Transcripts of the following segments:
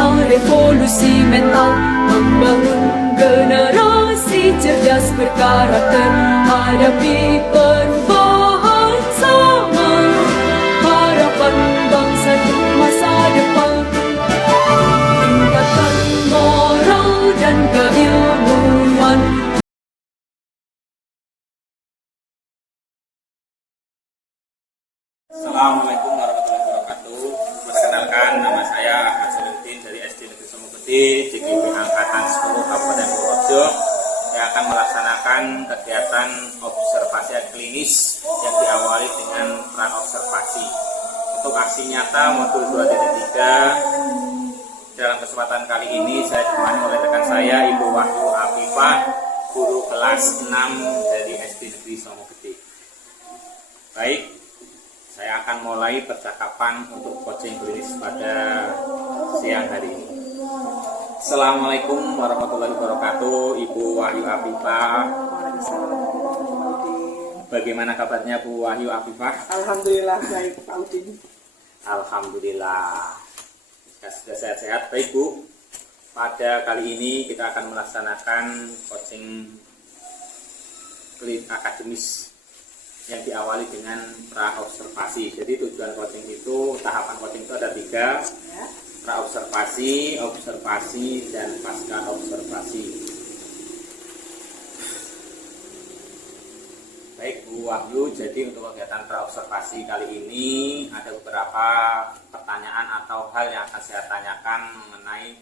Inilah revolusi mental, membangun generasi cerdas berkarakter, hadapi perubahan zaman, harapan bangsa untuk masa depan. Tingkatkan moral dan keilmuan. Assalamualaikum warahmatullahi wabarakatuh. Perkenalkan, nama saya Ahmad Solihuddin dari SD Negeri Somogede, JGB Angkatan 10 Kabupaten Purworejo, yang akan melaksanakan kegiatan observasi klinis yang diawali dengan praobservasi. Untuk aksi nyata modul 2.3, dalam kesempatan kali ini saya ditemani oleh rekan saya Ibu Wahyu Afifah, guru kelas 6 dari SD Negeri Somogede. Baik, saya akan mulai percakapan untuk coaching klinis pada siang hari ini. Assalamualaikum warahmatullahi wabarakatuh, Ibu Wahyu Afifah. Bagaimana kabarnya Bu Wahyu Afifah? Alhamdulillah baik Pak Udin. Alhamdulillah. Sudah sehat-sehat. Baik Bu, pada kali ini kita akan melaksanakan coaching klinis akademis yang diawali dengan praobservasi. Jadi tujuan coaching itu, tahapan coaching itu ada 3, Ya. praobservasi, observasi, dan pasca observasi. Baik Bu Wahyu, jadi untuk kegiatan praobservasi kali ini ada beberapa pertanyaan atau hal yang akan saya tanyakan mengenai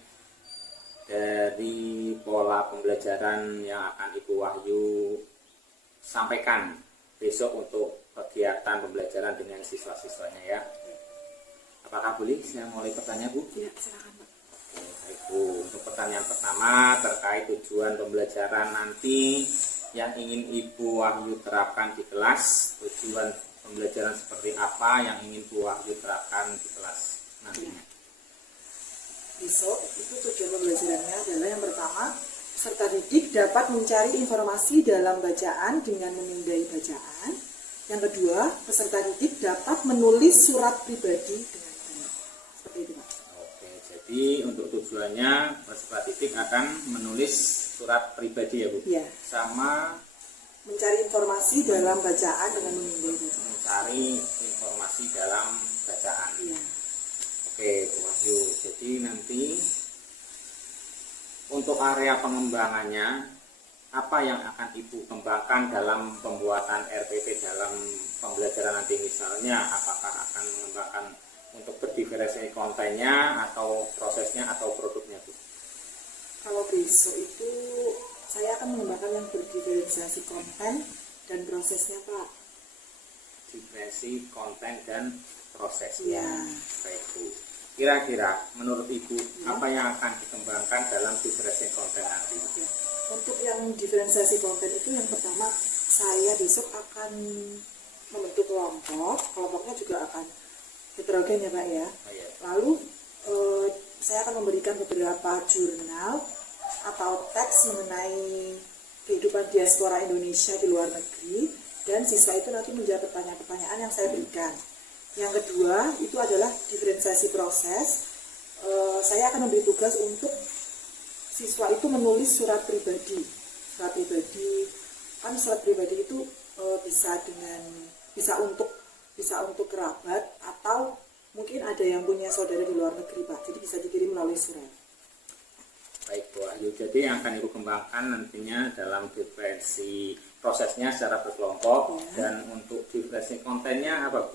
dari pola pembelajaran yang akan Ibu Wahyu sampaikan besok untuk kegiatan pembelajaran dengan siswa-siswanya ya. Apakah boleh saya mulai pertanyaan Bu? Ya, silakan Pak. Oke, baik Bu. Untuk pertanyaan pertama terkait tujuan pembelajaran nanti yang ingin Ibu Wahyu terapkan di kelas. Tujuan pembelajaran seperti apa yang ingin Bu Wahyu terapkan di kelas nantinya? Besok itu tujuan pembelajarannya adalah yang pertama, peserta didik dapat mencari informasi dalam bacaan dengan memindai bacaan. Yang kedua, peserta didik dapat menulis surat pribadi dengan baik. Seperti itu Pak. Oke, jadi untuk tujuannya peserta didik akan menulis surat pribadi ya Bu? Ya, Sama mencari informasi dalam bacaan dengan memindai bacaan. mencari informasi dalam bacaan. Ya. Oke Bu Wahyu, jadi nanti untuk area pengembangannya, apa yang akan Ibu kembangkan dalam pembuatan RPP dalam pembelajaran nanti? Misalnya, apakah akan mengembangkan untuk berdiferensiasi kontennya, atau prosesnya, atau produknya Bu? Kalau besok itu saya akan mengembangkan yang berdiferensiasi konten dan prosesnya Pak. Diferensi konten dan prosesnya. Ya. Baik Bu. Kira-kira menurut Ibu apa yang akan dikembangkan dalam diferensiasi konten nanti? Ya. Untuk yang diferensiasi konten itu yang pertama saya besok akan membentuk kelompoknya juga akan heterogen ya Pak ya. Oh, iya. Lalu saya akan memberikan beberapa jurnal atau teks mengenai kehidupan diaspora Indonesia di luar negeri, dan siswa itu nanti menjawab pertanyaan-pertanyaan yang saya berikan. Yang kedua itu adalah diferensiasi proses. Saya akan memberi tugas untuk siswa itu menulis surat pribadi. Surat pribadi itu bisa untuk kerabat, atau mungkin ada yang punya saudara di luar negeri Pak. Jadi bisa dikirim melalui surat. Baik Bu Wahyu, jadi yang akan Ibu kembangkan nantinya dalam diferensi prosesnya secara berkelompok, dan untuk diferensi kontennya apa Bu?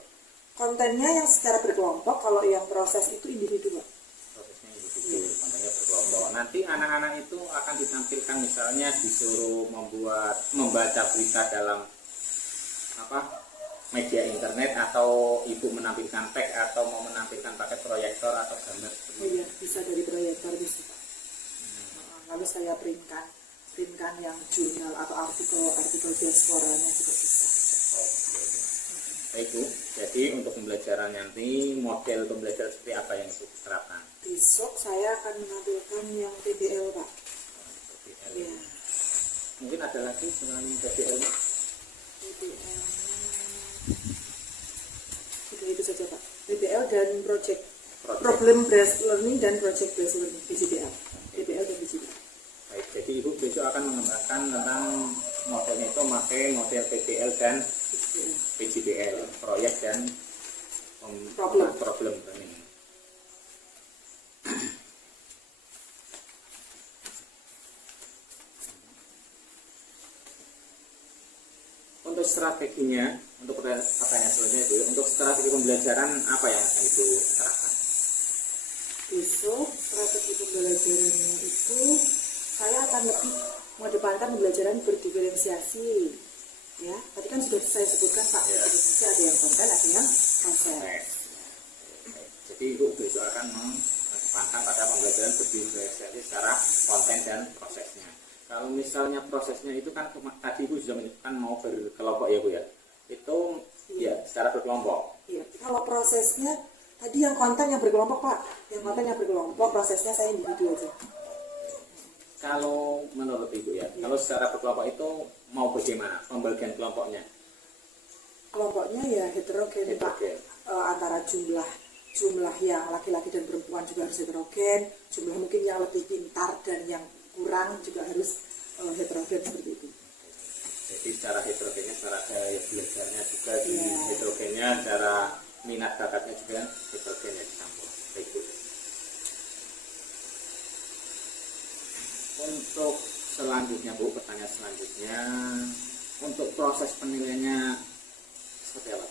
Kontennya yang secara berkelompok, kalau yang proses itu individu Pak. Prosesnya individu, kontennya berkelompok. Nanti anak-anak itu akan ditampilkan misalnya disuruh membaca berita dalam media internet, atau Ibu menampilkan teks, atau mau menampilkan pakai proyektor atau gambar. Oh iya, bisa dari proyektor bisa Pak. Lalu saya printkan yang jurnal atau artikel diasporanya juga bisa. Baik Bu, jadi untuk pembelajaran nanti model pembelajaran seperti apa yang Ibu terapkan? Besok saya akan menampilkan yang PBL Pak. PBL. Ya. Mungkin ada lagi selain PBL? PBL sudah itu saja Pak. PBL dan project problem based learning dan project based learning PJBL, PBL dan PJBL. Baik, jadi Ibu besok akan mengembangkan tentang modelnya itu pakai model PBL dan PJBL, proyek dan problem learning. Untuk strateginya, untuk pertanyaan selanjutnya itu, untuk strategi pembelajaran apa yang akan Ibu terapkan? Besok strategi pembelajarannya itu saya akan lebih mengedepankan pembelajaran berdiferensiasi. Ya, tadi kan sudah saya sebutkan Pak, diferensiasi ada yang konten, ada yang proses. Jadi Ibu besok akan mengedepankan pada pembelajaran berdiferensiasi secara konten dan prosesnya. Kalau misalnya prosesnya itu kan tadi Ibu sudah menyebutkan mau berkelompok ya Bu ya, itu ya secara berkelompok. Iya, kalau prosesnya tadi yang konten yang berkelompok Pak, yang konten yang berkelompok, prosesnya saya individu aja. Kalau menurut Ibu ya, kalau secara berkelompok itu mau bagaimana pembagian kelompoknya? Kelompoknya ya heterogen Pak, antara jumlah yang laki-laki dan perempuan juga harus heterogen, jumlah mungkin yang lebih pintar dan yang kurang juga harus heterogen seperti itu. Jadi secara heterogennya, secara gaya belajarnya juga di heterogennya, secara minat bakatnya juga heterogennya dicampur. Baik Bu. Untuk selanjutnya Bu, pertanyaan selanjutnya, untuk proses penilaiannya seperti apa?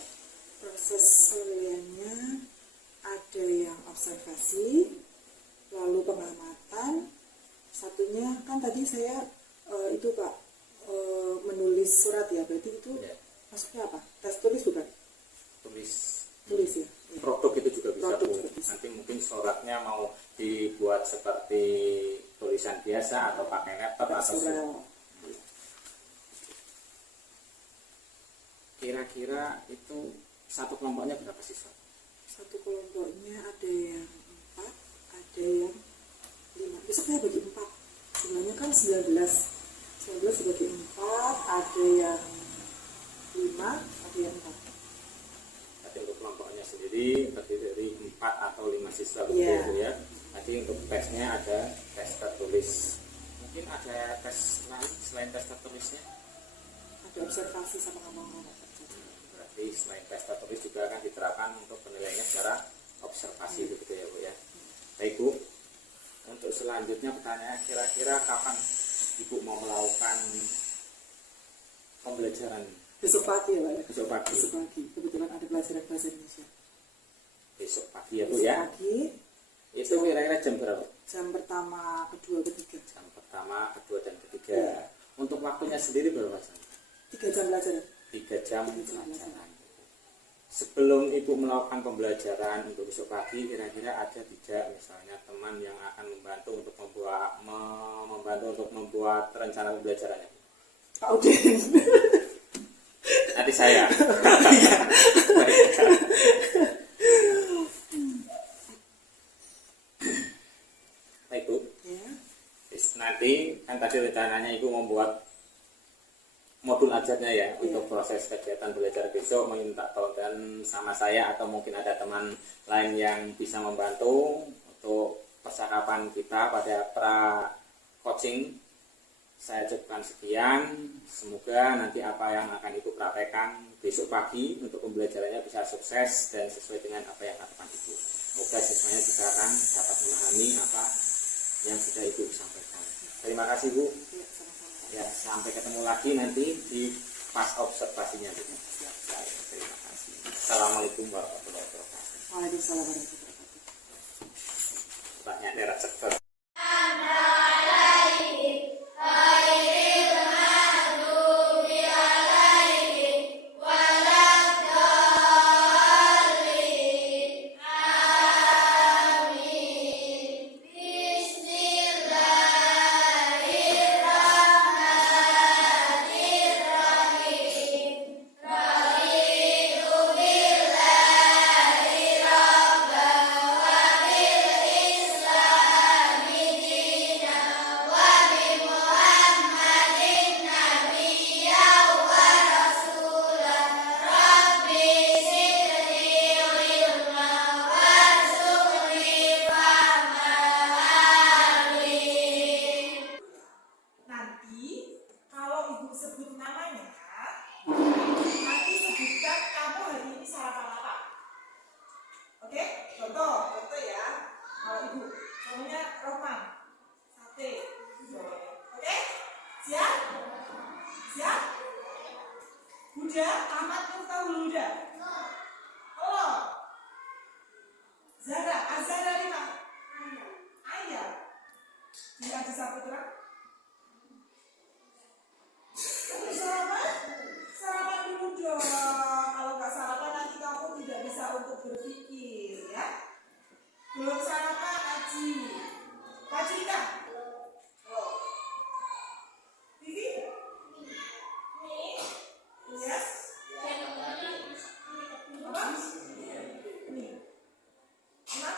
Proses penilaiannya ada yang observasi, lalu pengamatan, satunya kan tadi saya itu Pak menulis surat ya, berarti itu maksudnya apa? Tes tulis bukan? Tulis ya. Produk itu juga bisa Produk Bu. juga bisa. Nanti mungkin suratnya mau dibuat seperti tulisan biasa atau pakai laptop atau surat. Kira-kira itu satu kelompoknya berapa siswa? Satu kelompoknya ada yang 4, ada yang 5. Besok saya bagi 4. Jumlahnya kan 19 dibagi 4, ada yang 5, ada yang 4. Nanti untuk kelompoknya sendiri terdiri dari 4 atau 5 siswa begitu ya. Nanti untuk tesnya ada tes tertulis. Mungkin ada tes lain selain tes tertulisnya? Ada observasi sama ngomong-ngomong. Berarti selain tes tertulis juga akan diterapkan untuk penilaiannya secara observasi begitu ya Bu ya. Baik Bu, untuk selanjutnya pertanyaan, kira-kira kapan Ibu mau melakukan pembelajaran? Besok pagi ya Pak ya? Besok pagi. Besok pagi, kebetulan ada pelajaran bahasa Indonesia. Besok pagi ya Bu Besok ya. pagi. Itu kira-kira jam berapa? Jam pertama, kedua, ketiga. Jam pertama, kedua dan ketiga. Untuk waktunya sendiri berapa jam? 3 jam pelajaran. 3 jam pelajaran. Sebelum Ibu melakukan pembelajaran untuk besok pagi, kira-kira ada tidak misalnya teman yang akan membantu untuk membuat rencana pembelajarannya? Pak Udin. Nanti saya. Baik Bu. Ya. Nanti kan tadi rencananya Ibu membuat modul ajarnya ya untuk proses kegiatan belajar besok, minta tolong sama saya atau mungkin ada teman lain yang bisa membantu untuk percakapan kita pada pra coaching. Saya cukupkan sekian, semoga nanti apa yang akan Ibu praktekkan besok pagi untuk pembelajarannya bisa sukses dan sesuai dengan apa yang katakan Ibu. Semoga siswanya juga akan dapat memahami apa yang sudah Ibu sampaikan. Terima kasih Bu. Ya, sampai ketemu lagi nanti di pas observasinya. Terima kasih. Assalamualaikum warahmatullahi wabarakatuh. Waalaikumsalam warahmatullahi wabarakatuh. Banyak daerah sektor. Namanya Rohman. Sate. Oke? Siap? Siap? Huda, Ahmad Miftahul Huda. Halo. Zara, Azara dari mana? Ayah. Dia Aji Saputra. Sarapan? Sarapan dulu dong. Kalau nggak sarapan nanti kamu tidak bisa untuk berpikir, ya. Belum sarapan, Aji. Aji kita? Oh. Vivi? Yes. Apa? Ini. Enak?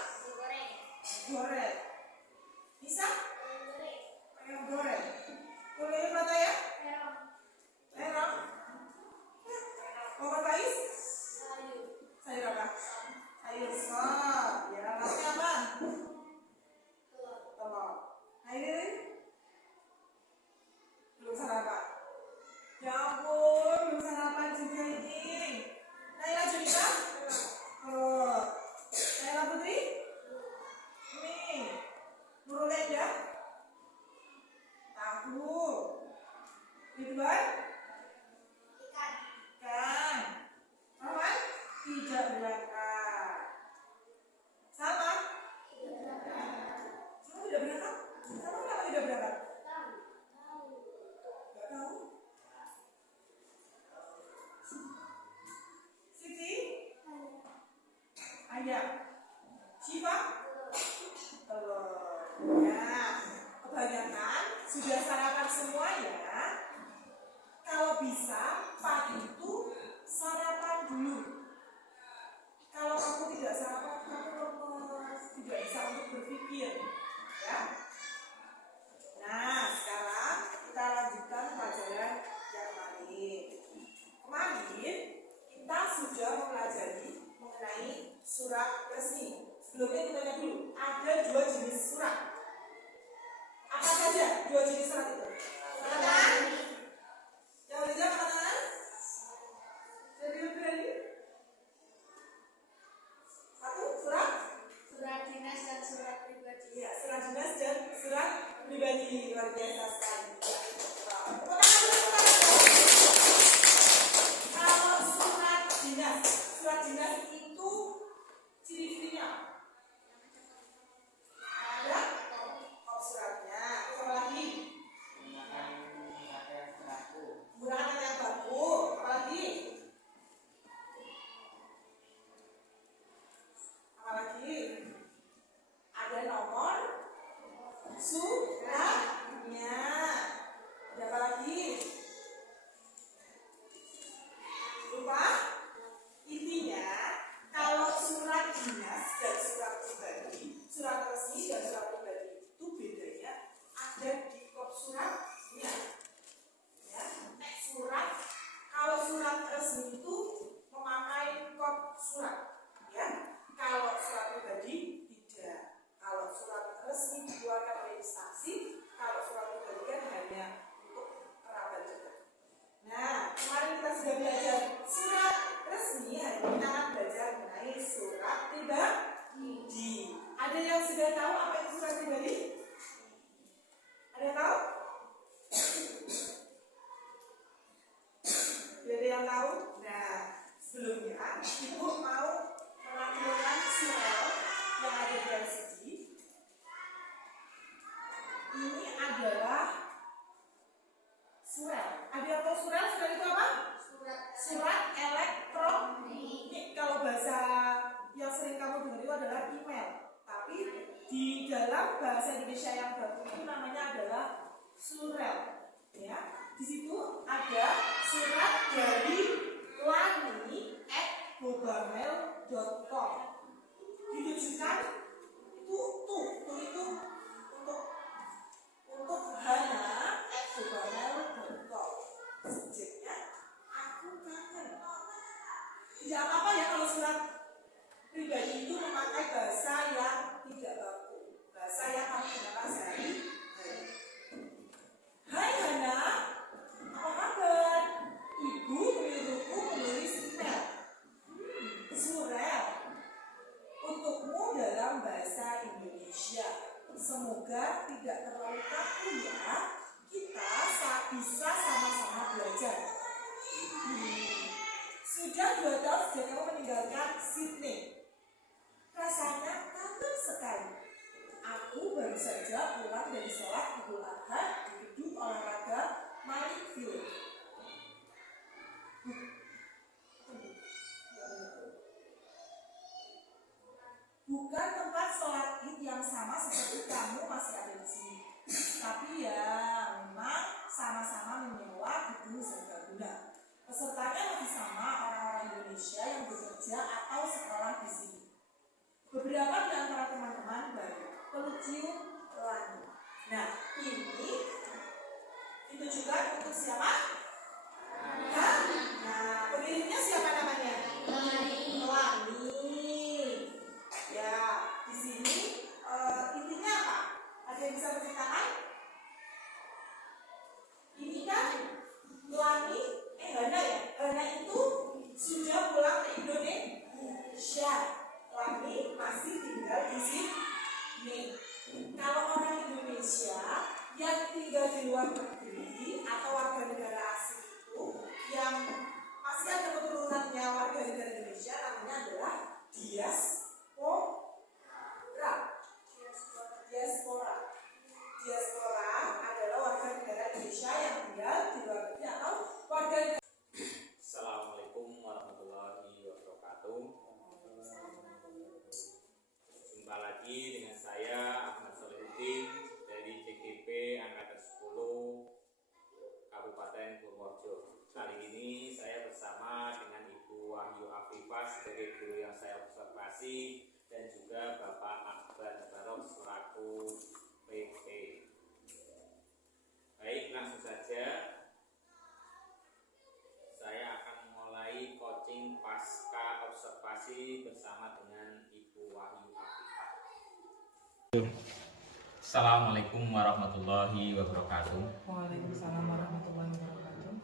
Goreng. Bisa? Ayam goreng. Boleh mata ya? Merah. Mama Thais? Sayur apa? Sayur sop. Ya, lauknya apa? Telur. Airin? Belum sarapan. Ya ampun, belum sarapan juga ini. Naila Junita? Oh. Naila Putri? Nih. Nurul Enda? Tahu. Ridwan? Ikan. Rahman? Tidak berangkat. Sama? Sama tidak berangkat? Sama kenapa tidak berangkat? Gak tahu. Siti? Ayam. Syifa? Telur. Ya, kebanyakan sudah sarapan semua ya. Kalau bisa pagi itu sarapan dulu. Kalau kamu tidak sarapan, kamu lemes, tidak bisa untuk berpikir, ya. Nah, sekarang kita lanjutkan pelajaran yang lain. Kemarin kita sudah mempelajari mengenai surat resmi. Sebelumnya kita lihat dulu, ada 2 jenis surat. Apa saja 2 jenis surat itu? Surat yang dijawab angkat tangan. Jadi berani. 1 surat dinas dan surat pribadi. Iya, surat dinas dan surat pribadi. Luar biasa sekali. Kalau surat dinas itu ciri-cirinya ada kop suratnya. Apa lagi? Menggunakan kata yang baku. Apa lagi? Apa lagi? Ada nomor suratnya. Ada apa lagi? Lupa? Intinya, kalau surat dinas dan surat pribadi, surat resmi dan surat pribadi itu bedanya ada di kop suratnya. Ya, surat. Kalau surat resmi itu memakai kop surat. Ya, kalau surat pribadi tidak. Kalau surat resmi dikeluarkan oleh instansi, kalau surat pribadi kan hanya untuk kerabat dekat. Nah, kemarin kita sudah belajar surat resmi, hari ini kita akan belajar mengenai surat pribadi. Ada yang sudah tahu apa itu surat pribadi? Ada yang tahu? Ada yang tahu? Nah, sebelumnya Ibu mau menampilkan surel yang ada di LCD. Ini adalah surel. Ada yang tahu surel? Surel itu apa? Surat elektronik. Kalau bahasa yang sering kamu dengar itu adalah email. Tapi di dalam bahasa Indonesia yang baku itu namanya adalah surel. Ya, di situ ada surat dari lani@bobamail.com. Ditujukan itu untuk hana@bobamail.com. Subjeknya aku kangen. Tidak apa-apa ya kalau surat pribadi itu memakai bahasa yang tidak baku, bahasa yang kamu gunakan sehari-hari. Hai Hana, apa kabar? Ibu menyuruhku menulis email surel untukmu dalam semoga tidak terlalu kaku ya. Kita bisa sama-sama belajar. Sudah 2 tahun sejak kamu meninggalkan Sydney. Rasanya kangen sekali. Aku baru saja pulang dari sholat Idul Adha di gedung olahraga Malikville. Bukan tempat sholat id yang sama seperti kamu masih ada di sini. Tapi ya memang sama-sama menyewa gedung serbaguna. Pesertanya masih sama orang-orang Indonesia yang bekerja atau sekolah di sini. Beberapa di antara teman-teman baru pelucium pelangi. Nah, ini ditujukan untuk siapa? Hah? Nah, pengirimnya siapa namanya? Pelangi. Ya, di sini intinya apa? Ada yang bisa menceritakan? Ini kan pelangi, Hana ya? Hana itu sudah pulang ke Indonesia. Pelangi masih tinggal di sini. Kalau orang Indonesia yang tinggal di luar negeri atau warga negara asing itu yang masih ada keturunannya warga negara Indonesia namanya adalah Diaspora adalah warga negara Indonesia yang tinggal di luar negeri atau warga negara. Assalamualaikum warahmatullahi wabarakatuh. Jumpa lagi dengan saya Ahmad Solihuddin dari CGP Angkatan 10 Kabupaten Purworejo. Kali ini saya bersama dengan Ibu Wahyu Afifah sebagai guru yang saya observasi dan juga Bapak Akbar Barok selaku PP. Baik, langsung saja saya akan mulai coaching pasca observasi bersama dengan Ibu Wahyu Afifah. Assalamualaikum warahmatullahi wabarakatuh. Waalaikumsalam warahmatullahi wabarakatuh.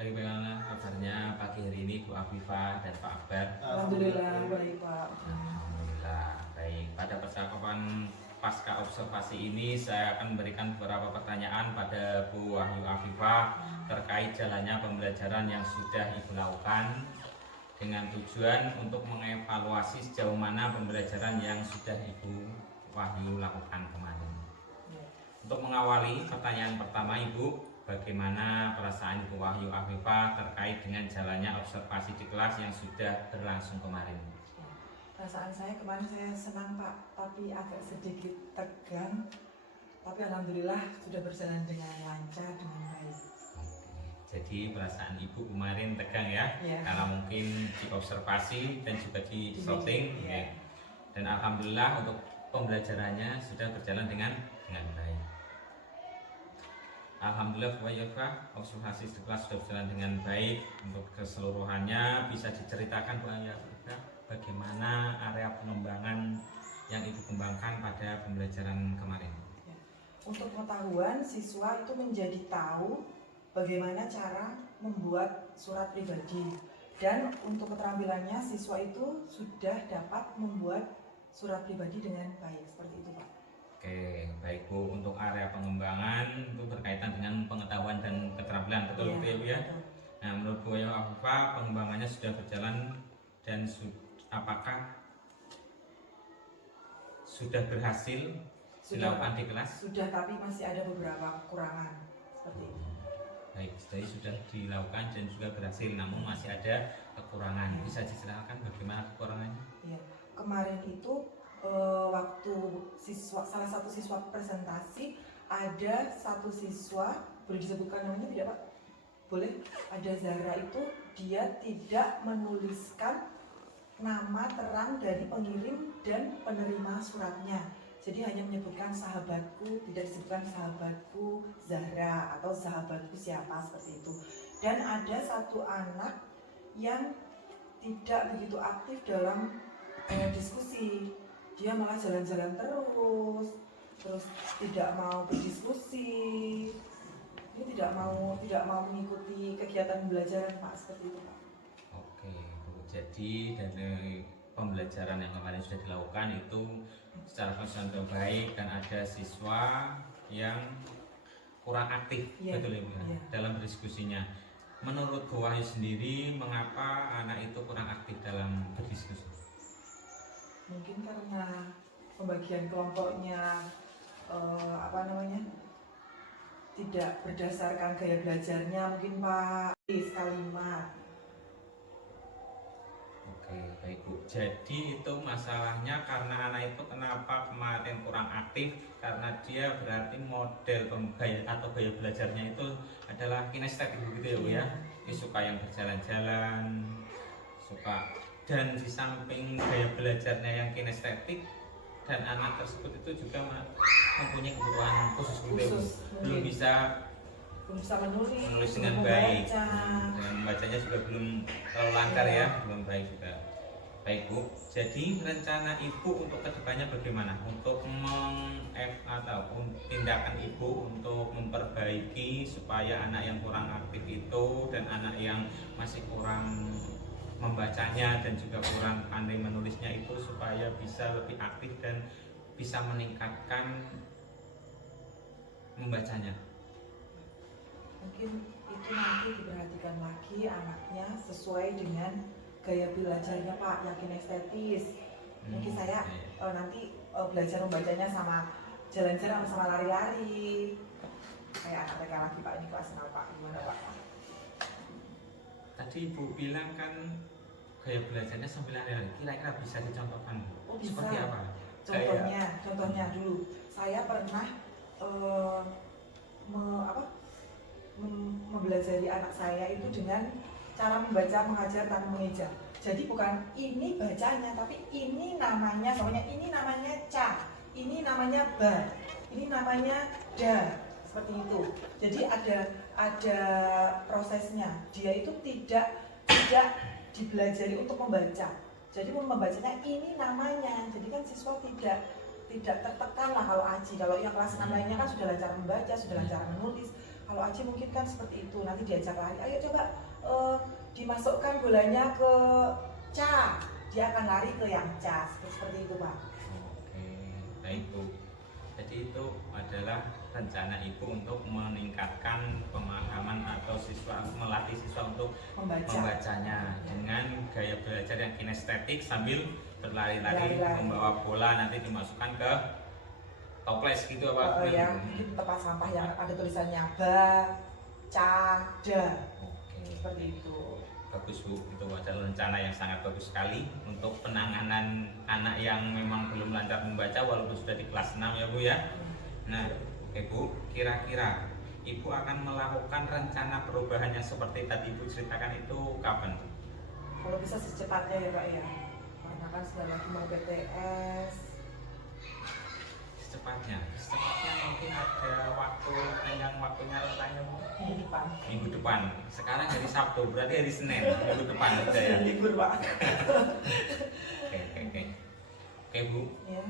Bagaimana kabarnya pagi hari ini Bu Afifah dan Pak Akbar? Alhamdulillah baik Pak. Alhamdulillah baik. Pada percakapan pasca observasi ini saya akan memberikan beberapa pertanyaan pada Bu Wahyu Afifah terkait jalannya pembelajaran yang sudah Ibu lakukan dengan tujuan untuk mengevaluasi sejauh mana pembelajaran yang sudah Ibu Wahyu lakukan kemarin. Untuk mengawali pertanyaan pertama Ibu, bagaimana perasaan Ibu Wahyu Afifah terkait dengan jalannya observasi di kelas yang sudah berlangsung kemarin? Perasaan saya kemarin saya senang Pak, tapi agak sedikit tegang. Tapi alhamdulillah sudah berjalan dengan lancar dengan baik. Jadi perasaan Ibu kemarin tegang ya, karena mungkin di observasi dan juga di shooting, ya. Dan alhamdulillah untuk pembelajarannya sudah berjalan dengan baik. Alhamdulillah Bu Wahyu Afifah, observasi di kelas sudah berjalan dengan baik. Untuk keseluruhannya bisa diceritakan Bu Wahyu Afifah bagaimana area pengembangan yang Ibu kembangkan pada pembelajaran kemarin. Untuk pengetahuan, siswa itu menjadi tahu bagaimana cara membuat surat pribadi. Dan untuk keterampilannya, siswa itu sudah dapat membuat surat pribadi dengan baik. Seperti itu Pak. Oke, baik Bu. Untuk area pengembangan itu berkaitan dengan pengetahuan dan keterampilan, betul ya Bu ya? Betul. Nah, menurut Bu Wahyu Afifah pengembangannya sudah berjalan dan apakah sudah berhasil dilakukan di kelas? Sudah, tapi masih ada beberapa kekurangan seperti itu. Baik, jadi sudah dilakukan dan juga berhasil, namun masih ada kekurangan. Bisa diceritakan bagaimana kekurangannya? Iya, kemarin itu waktu salah satu siswa presentasi, ada satu siswa, boleh disebutkan namanya tidak Pak? Boleh. Ada Zahra itu dia tidak menuliskan nama terang dari pengirim dan penerima suratnya. Jadi hanya menyebutkan sahabatku, tidak disebutkan sahabatku Zahra atau sahabatku siapa, seperti itu. Dan ada satu anak yang tidak begitu aktif dalam diskusi. Dia malah jalan-jalan terus tidak mau berdiskusi. Ini tidak mau mengikuti kegiatan belajar Pak, seperti itu Pak. Oke Bu, jadi dari pembelajaran yang kemarin sudah dilakukan itu secara konsentrasi baik, dan ada siswa yang kurang aktif, Iya, betul ya Bu, iya. dalam diskusinya. Menurut Bu Wahyu sendiri, mengapa anak itu kurang aktif dalam berdiskusi? Mungkin karena pembagian kelompoknya tidak berdasarkan gaya belajarnya mungkin Pak. Kalimat. Oke, baik Bu. Jadi itu masalahnya karena anak itu kenapa kemarin kurang aktif, karena dia berarti model gaya atau gaya belajarnya itu adalah kinestetik begitu ya Bu ya. Dia suka yang berjalan-jalan, suka, dan di samping gaya belajarnya yang kinestetik, dan anak tersebut itu juga mempunyai kebutuhan khusus gitu ya Bu. Belum bisa menulis dengan baik, dan membacanya juga belum terlalu lancar ya, belum baik juga. Baik Bu, jadi rencana Ibu untuk kedepannya bagaimana? Untuk tindakan Ibu untuk memperbaiki supaya anak yang kurang aktif itu dan anak yang masih kurang membacanya dan juga kurang pandai menulisnya itu supaya bisa lebih aktif dan bisa meningkatkan membacanya. Mungkin itu nanti diperhatikan lagi anaknya sesuai dengan gaya belajarnya Pak, yang kinestetis. Mungkin saya nanti belajar membacanya sama jalan-jalan sama lari-lari. Kayak anak TK lagi Pak, ini kelas 6 Pak, gimana Pak? Tadi Ibu bilang kan gaya belajarnya sambil lari-lari, kira-kira bisa dicontohkan? Oh, bisa. Seperti apa? Contohnya dulu, saya pernah mempelajari anak saya itu dengan cara membaca, mengajar, tanpa mengeja. Jadi bukan ini bacanya, tapi ini namanya, soalnya ini namanya ca, ini namanya ba, ini namanya da, seperti itu. Jadi ada prosesnya. Dia itu tidak dibelajari untuk membaca. Jadi membacanya ini namanya. Jadi kan siswa tidak tertekan lah kalau Aji. Kalau yang kelas 6 lainnya kan sudah lancar membaca, sudah lancar menulis. Kalau Aji mungkin kan seperti itu. Nanti diajak lari, ayo coba dimasukkan bolanya ke ca, dia akan lari ke yang ca, seperti itu Pak. Oke, baik Bu. Jadi itu adalah rencana Ibu untuk meningkatkan pemahaman atau melatih siswa untuk membacanya dengan gaya belajar yang kinestetik sambil berlari-lari membawa bola, nanti dimasukkan ke toples gitu apa? Ya, di tempat sampah yang ada tulisannya ba, ca, da. Seperti itu. Bagus Bu, itu adalah rencana yang sangat bagus sekali untuk penanganan anak yang memang belum lancar membaca walaupun sudah di kelas 6 ya Bu ya. Nah, Ibu, kira-kira Ibu akan melakukan rencana perubahannya seperti tadi Ibu ceritakan itu kapan? Kalau bisa secepatnya ya Pak ya, karena kan sudah lagi mau BTS. Secepatnya mungkin ada waktunya rentangnya minggu depan. Sekarang hari Sabtu, berarti hari Senin minggu depan udah ya. Libur Pak. Oke Bu. Ya.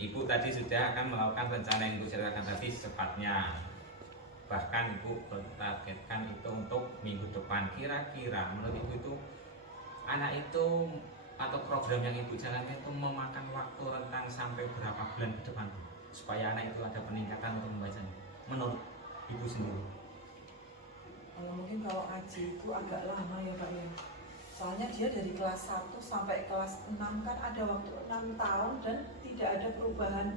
Ibu tadi sudah akan melakukan rencana yang Ibu ceritakan tadi secepatnya. Bahkan Ibu targetkan itu untuk minggu depan. Kira-kira menurut Ibu itu anak itu atau program yang Ibu jalankan itu memakan waktu rentang sampai berapa bulan ke depan supaya anak itu ada peningkatan untuk membacanya menurut Ibu sendiri? Mungkin kalau Aji itu agak lama ya Pak ya, soalnya dia dari kelas 1 sampai kelas 6 kan ada waktu 6 tahun dan tidak ada perubahan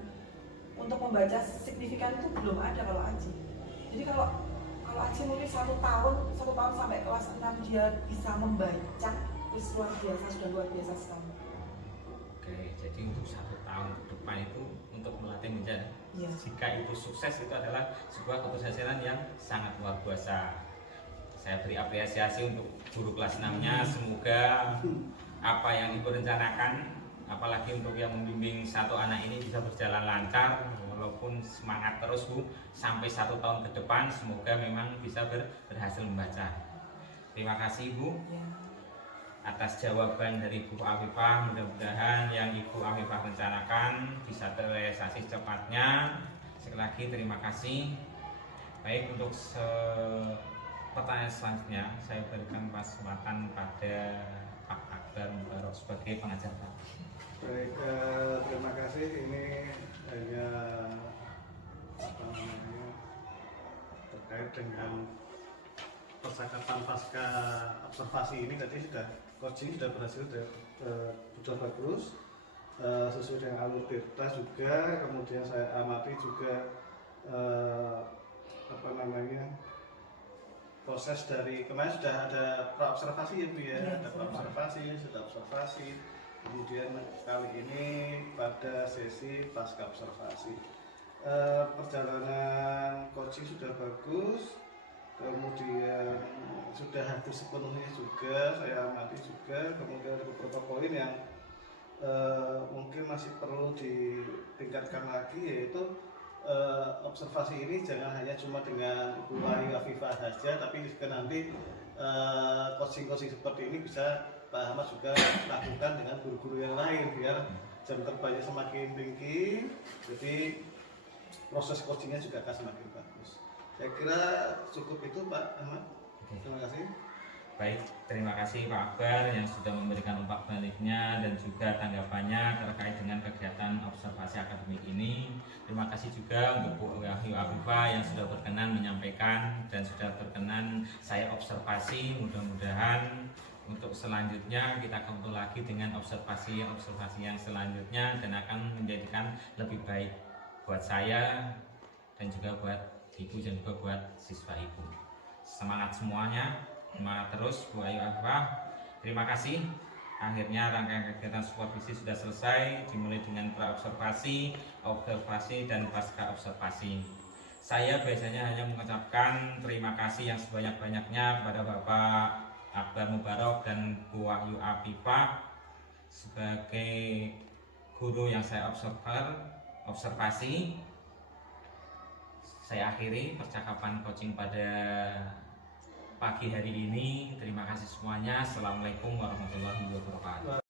untuk membaca signifikan, itu belum ada kalau Aji. Jadi kalau Aji mungkin 1 tahun sampai kelas 6 dia bisa membaca, itu luar biasa, sudah luar biasa sekali. Oke, jadi untuk 1 tahun ke depan itu untuk melatih menjadi jika itu sukses itu adalah sebuah keberhasilan yang sangat luar biasa. Saya beri apresiasi untuk guru kelas 6-nya, semoga apa yang Ibu rencanakan, apalagi untuk yang membimbing satu anak ini bisa berjalan lancar, walaupun semangat terus Bu, sampai 1 tahun ke depan semoga memang bisa berhasil membaca. Terima kasih Bu atas jawaban dari Ibu Afifah. Mudah-mudahan yang Ibu Afifah rencanakan bisa terrealisasi secepatnya. Sekali lagi terima kasih. Baik, untuk pertanyaan selanjutnya saya berikan kesempatan pada Pak Akbar Mubarok sebagai pengajar. Baik, terima kasih. Ini hanya apa namanya, terkait dengan percakapan pasca observasi ini. Tadi sudah coaching sudah berhasil, sudah bagus, sesuai dengan alur tirta juga. Kemudian saya amati juga apa namanya, proses dari kemarin sudah ada praobservasi ya Bu ya, ada praobservasi, sudah observasi. Kemudian kali ini pada sesi pasca observasi, perjalanan coaching sudah bagus, kemudian sudah hadir sepenuhnya juga, saya amati juga. Kemudian ada beberapa poin yang mungkin masih perlu ditingkatkan lagi, yaitu observasi ini jangan hanya cuma dengan Ibu Wahyu Afifah saja, tapi juga nanti coaching-coaching seperti ini bisa Pak Ahmad juga lakukan dengan guru-guru yang lain, biar jam terbangnya semakin tinggi, jadi proses coachingnya juga akan semakin bagus. Saya kira cukup itu Pak Ahmad. Terima kasih. Baik, terima kasih Pak Akbar yang sudah memberikan umpak baliknya dan juga tanggapannya terkait dengan kegiatan observasi akademik ini. Terima kasih juga untuk Bu Wahyu Afifah yang sudah berkenan menyampaikan dan sudah berkenan saya observasi. Mudah-mudahan untuk selanjutnya kita kumpul lagi dengan observasi yang selanjutnya dan akan menjadikan lebih baik buat saya dan juga buat ibu dan juga buat siswa ibu. Semangat semuanya, semangat terus Bu Wahyu Afifah. Terima kasih. Akhirnya rangkaian kegiatan supervisi sudah selesai, dimulai dengan praobservasi, observasi dan pasca observasi. Saya biasanya hanya mengucapkan terima kasih yang sebanyak-banyaknya kepada Bapak Akbar Mubarok dan Bu Wahyu Afifah sebagai guru yang saya observasi. Saya akhiri percakapan coaching pada pagi hari ini. Terima kasih semuanya. Assalamualaikum warahmatullahi wabarakatuh.